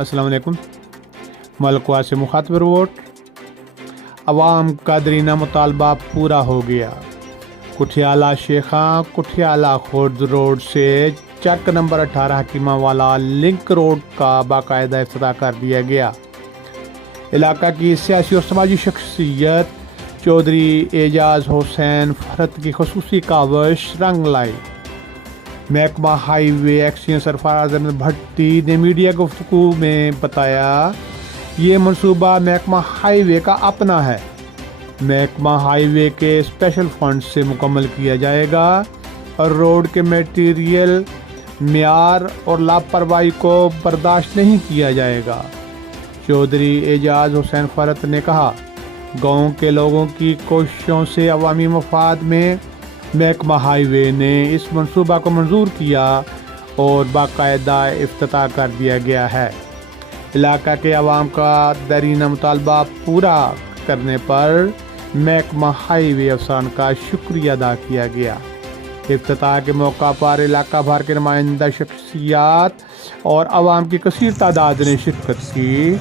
السلام علیکم۔ ملکوہ سے مخاطب رپورٹ۔ عوام کا درینہ مطالبہ پورا ہو گیا۔ کٹھیالہ شیخاں کٹھیالہ خورد روڈ سے چک نمبر 18 حکیمہ والا لنک روڈ کا باقاعدہ افتتاح کر دیا گیا۔ علاقہ کی سیاسی اور سماجی شخصیت چودھری اعجاز حسین فرت کی خصوصی کاوش رنگ لائی۔ محکمہ ہائی وے ایکسچینج سرفراز احمد بھٹی نے میڈیا گفتگو میں بتایا، یہ منصوبہ محکمہ ہائی وے کا اپنا ہے۔ محکمہ ہائی وے کے اسپیشل فنڈ سے مکمل کیا جائے گا اور روڈ کے میٹیریل معیار اور لاپرواہی کو برداشت نہیں کیا جائے گا۔ چودھری اعجاز حسین فرت نے کہا، گاؤں کے لوگوں کی کوششوں سے عوامی مفاد میں محکمہ ہائی وے نے اس منصوبہ کو منظور کیا اور باقاعدہ افتتاح کر دیا گیا ہے۔ علاقہ کے عوام کا دیرینہ مطالبہ پورا کرنے پر محکمہ ہائی وے افسران کا شکریہ ادا کیا گیا۔ افتتاح کے موقع پر علاقہ بھر کے نمائندہ شخصیات اور عوام کی کثیر تعداد نے شرکت کی۔